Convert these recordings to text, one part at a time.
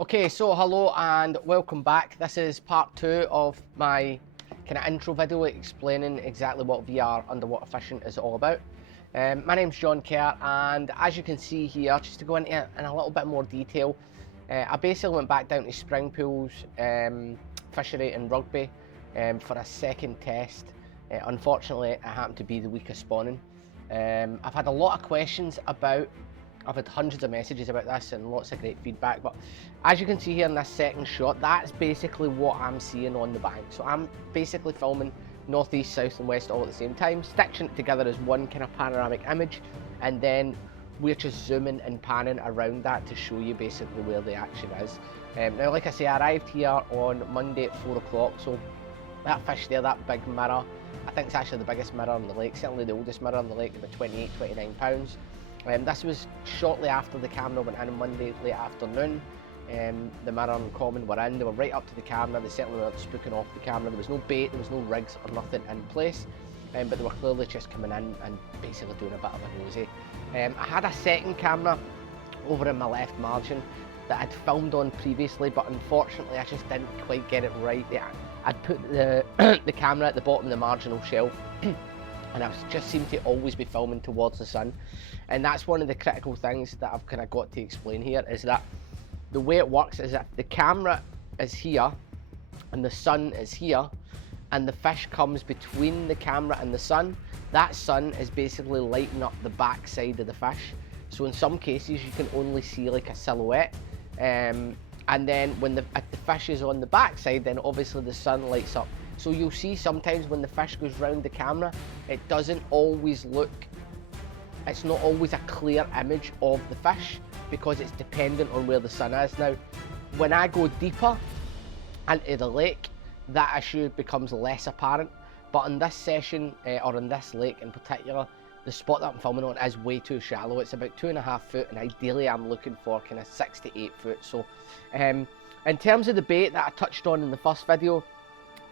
Okay, so hello and welcome back. This is part 2 of my kind of intro video explaining exactly what VR underwater fishing is all about. My name's John Kerr, and as you can see here, just to go into it in a little bit more detail, I basically went back down to Spring Pools Fishery in Rugby for a second test. Unfortunately, it happened to be the week of spawning. I've had a lot of questions about, I've had hundreds of messages about this and lots of great feedback, but as you can see here in this second shot, that's basically what I'm seeing on the bank. So I'm basically filming northeast, south and west all at the same time, stitching it together as one kind of panoramic image, and then we're just zooming and panning around that to show you basically where the action is. Now, like I say, I arrived here on Monday at 4 o'clock, so that fish there, that big mirror, I think it's actually the biggest mirror on the lake, certainly the oldest mirror on the lake, about 28, 29 pounds. This was shortly after the camera went in on Monday late afternoon. The mirror and common were in, they were right up to the camera, they certainly weren't spooking off the camera, there was no bait, there was no rigs or nothing in place, but they were clearly just coming in and basically doing a bit of a nosy. I had a second camera over in my left margin that I'd filmed on previously, but unfortunately I just didn't quite get it right. I'd put the camera at the bottom of the marginal shelf and I just seem to always be filming towards the sun, and that's one of the critical things that I've kind of got to explain here, is that the way it works is that the camera is here and the sun is here, and the fish comes between the camera and the sun. That sun is basically lighting up the back side of the fish, so in some cases you can only see like a silhouette, and then when the fish is on the back side, then obviously the sun lights up. So you'll see sometimes when the fish goes round the camera, it doesn't always look, it's not always a clear image of the fish because it's dependent on where the sun is. Now, when I go deeper into the lake, that issue becomes less apparent, but in this session, or in this lake in particular, the spot that I'm filming on is way too shallow. It's about 2.5 foot, and ideally I'm looking for kind of 6 to 8 foot. So in terms of the bait that I touched on in the first video,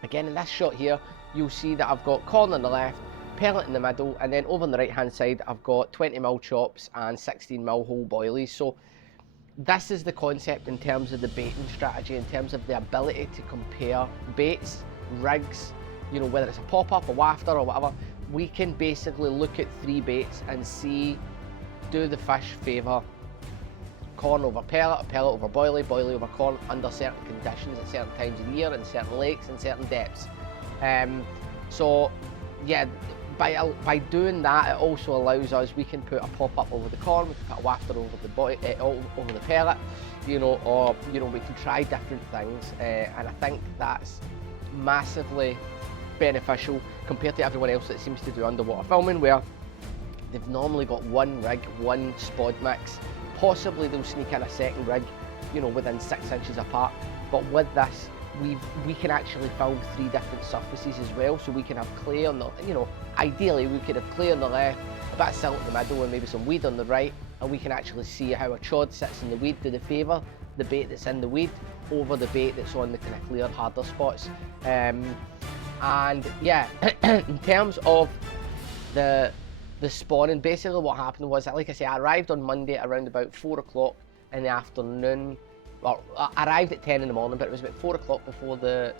again in this shot here, you'll see that I've got corn on the left, pellet in the middle, and then over on the right hand side I've got 20mm chops and 16mm whole boilies. So this is the concept in terms of the baiting strategy, in terms of the ability to compare baits, rigs, you know, whether it's a pop-up, a wafter or whatever. We can basically look at 3 baits and see, do the fish favour corn over pellet, or pellet over boilie, boilie over corn under certain conditions at certain times of the year, in certain lakes and certain depths. So yeah, by doing that, it also allows us, we can put a pop-up over the corn, we can put a wafter over the pellet, you know, or you know, we can try different things, and I think that's massively beneficial compared to everyone else that seems to do underwater filming, where they've normally got one rig, one spod mix. Possibly they'll sneak in a second rig, you know, within 6 inches apart. But with this, we can actually film 3 different surfaces as well. So we can have clay on the, you know, ideally we could have clay on the left, a bit of silt in the middle, and maybe some weed on the right, and we can actually see how a chod sits in the weed to the favour the bait that's in the weed over the bait that's on the kind of clear, harder spots. And yeah, in terms of the spawning, basically what happened was that, like I say, I arrived on Monday around about 4 o'clock in the afternoon. Well, I arrived at 10 in the morning, but it was about 4 o'clock before the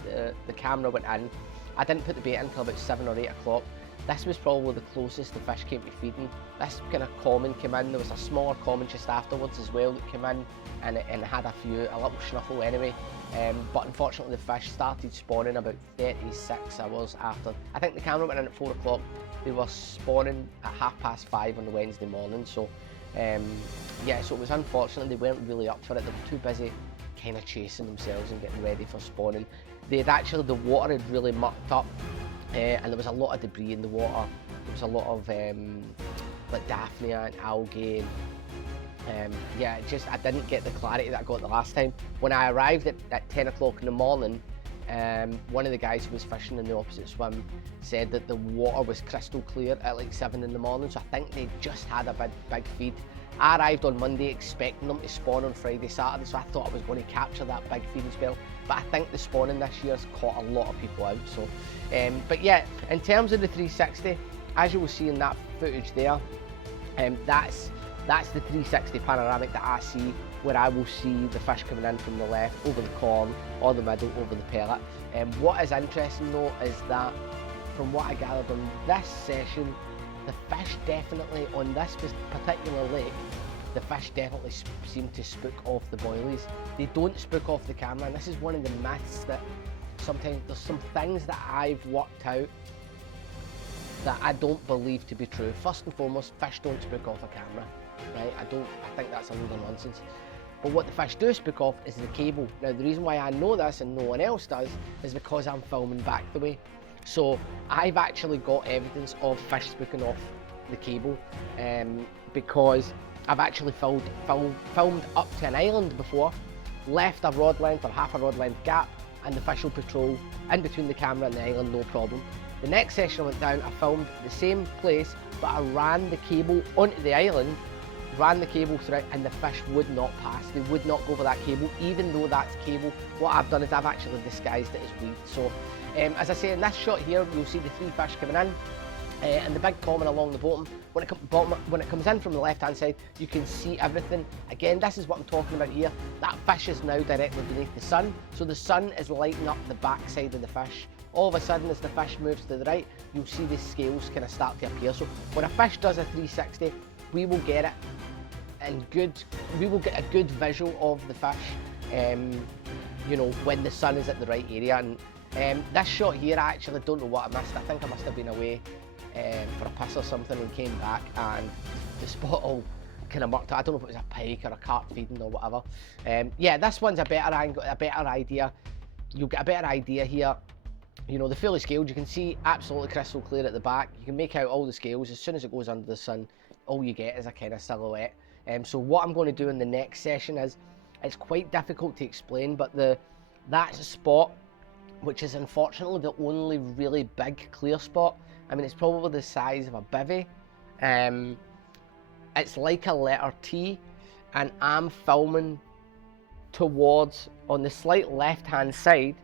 camera went in. I didn't put the bait in until about 7 or 8 o'clock. This was probably the closest the fish came to feeding. This kind of common came in. There was a smaller common just afterwards as well that came in, and it had a little snuffle anyway. But unfortunately the fish started spawning about 36 hours after. I think the camera went in at 4 o'clock. They were spawning at 5:30 on the Wednesday morning. So yeah, so it was unfortunate, they weren't really up for it. They were too busy kind of chasing themselves and getting ready for spawning. The water had really mucked up, and there was a lot of debris in the water. There was a lot of like daphnia and algae, and yeah, I didn't get the clarity that I got the last time. When I arrived at 10 o'clock in the morning, one of the guys who was fishing in the opposite swim said that the water was crystal clear at like 7 in the morning, so I think they just had a big feed. I arrived on Monday expecting them to spawn on Friday, Saturday, so I thought I was going to capture that big feeding spell, but I think the spawning this year's caught a lot of people out. So but yeah, in terms of the 360, as you will see in that footage there, that's the 360 panoramic that I see where I will see the fish coming in from the left, over the corn, or the middle, over the pellet. What is interesting though is that from what I gathered on this session, the fish definitely, on this particular lake, the fish definitely seem to spook off the boilies. They don't spook off the camera, and this is one of the myths that sometimes there's some things that I've worked out that I don't believe to be true. First and foremost, fish don't spook off a camera, right? I think that's a load of nonsense. But what the fish do spook off is the cable. Now the reason why I know this and no one else does is because I'm filming back the way. So I've actually got evidence of fish spooking off the cable, because I've actually filmed up to an island before, left a rod length or half a rod length gap, and the fish will patrol in between the camera and the island, no problem. The next session I went down, I filmed the same place, but I ran the cable onto the island, ran the cable through it, and the fish would not pass. They would not go over that cable, even though that's cable. What I've done is I've actually disguised it as weed. So, as I say, in this shot here, you'll see the 3 fish coming in, and the big common along the bottom. When it comes in from the left-hand side, you can see everything. Again, this is what I'm talking about here. That fish is now directly beneath the sun, so the sun is lighting up the back side of the fish. All of a sudden, as the fish moves to the right, you'll see the scales kind of start to appear. So when a fish does a 360, we will get it we will get a good visual of the fish, you know, when the sun is at the right area. And this shot here, I actually don't know what I missed. I think I must have been away for a piss or something and came back, and the spot all kind of mucked. I don't know if it was a pike or a carp feeding or whatever. Yeah, this one's a better angle, a better idea. You'll get a better idea here. You know, the fully scaled, you can see absolutely crystal clear at the back. You can make out all the scales. As soon as it goes under the sun, all you get is a kind of silhouette. So what I'm going to do in the next session is, it's quite difficult to explain, but that spot, which is unfortunately the only really big clear spot, I mean, it's probably the size of a bivvy. It's like a letter T, and I'm filming towards, on the slight left-hand side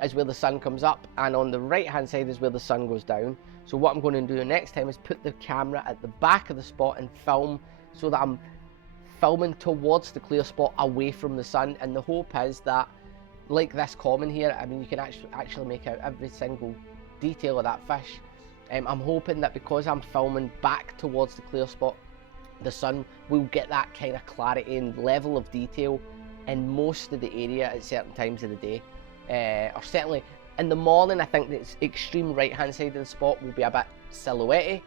is where the sun comes up, and on the right-hand side is where the sun goes down. So what I'm going to do next time is put the camera at the back of the spot and film so that I'm filming towards the clear spot away from the sun, and the hope is that, like this common here, I mean, you can actually make out every single detail of that fish. I'm hoping that because I'm filming back towards the clear spot, the sun will get that kind of clarity and level of detail in most of the area at certain times of the day. Or certainly in the morning, I think the extreme right hand side of the spot will be a bit silhouette-y,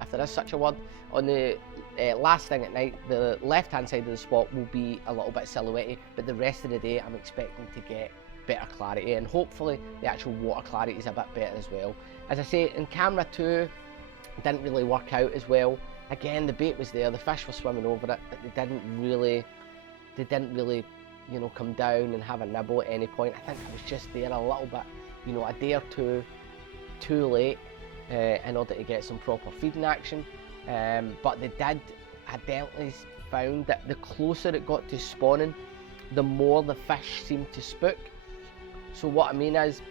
if there is such a word. On the last thing at night, the left hand side of the spot will be a little bit silhouette-y, but the rest of the day I'm expecting to get better clarity, and hopefully the actual water clarity is a bit better as well. As I say, in camera 2 didn't really work out as well. Again, the bait was there, the fish were swimming over it, but they didn't really, you know, come down and have a nibble at any point. I think I was just there a little bit, you know, a day or two too late in order to get some proper feeding action. But they did, I definitely found that the closer it got to spawning, the more the fish seemed to spook. So what I mean is,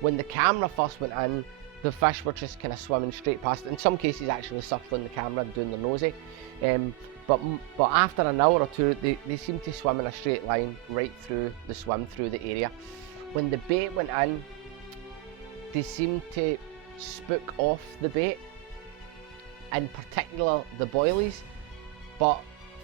when the camera first went in, the fish were just kind of swimming straight past, in some cases actually circling the camera and doing their nosy. But after an hour or two, they seemed to swim in a straight line right through the swim through the area. When the bait went in, they seemed to spook off the bait, in particular the boilies. But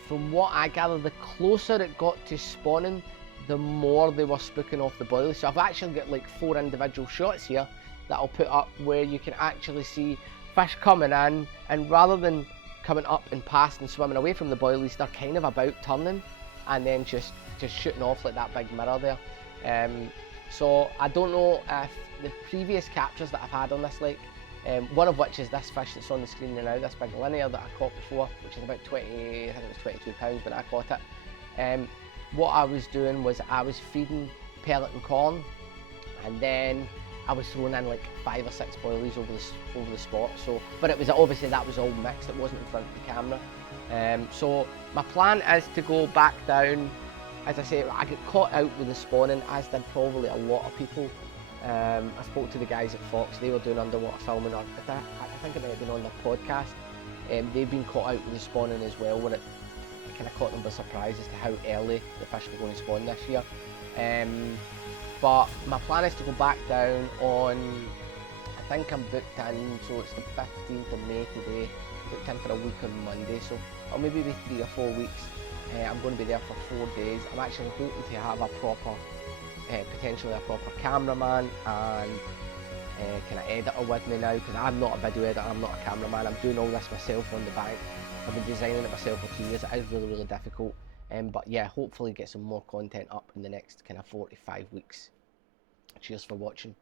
from what I gather, the closer it got to spawning, the more they were spooking off the boilies. So I've actually got like 4 individual shots here that I'll put up where you can actually see fish coming in, and rather than coming up and past and swimming away from the boilies, they're kind of about turning and then just shooting off like that big mirror there. So I don't know if the previous captures that I've had on this lake, one of which is this fish that's on the screen now, this big linear that I caught before, which is about 20, I think it was 22 pounds when I caught it. What I was doing was I was feeding pellet and corn, and then I was throwing in like 5 or 6 boilies over the spot. So, but it was obviously, that was all mixed. It wasn't in front of the camera. So my plan is to go back down. As I say, I got caught out with the spawning, as did probably a lot of people. I spoke to the guys at Fox. They were doing underwater filming, or I think it might have been on their podcast. They've been caught out with the spawning as well, where kind of caught them by surprise as to how early the fish were going to spawn this year. But my plan is to go back down on, I think I'm booked in, so it's the 15th of May today, booked in for a week on Monday, so I'll maybe be 3 or 4 weeks. I'm going to be there for 4 days. I'm actually hoping to have a proper, potentially a proper cameraman and kind of editor with me now, because I'm not a video editor, I'm not a cameraman, I'm doing all this myself on the bank. I've been designing it myself for 2 years. It is really, really difficult, but yeah, hopefully get some more content up in the next kind of 4 to 5 weeks. Cheers for watching.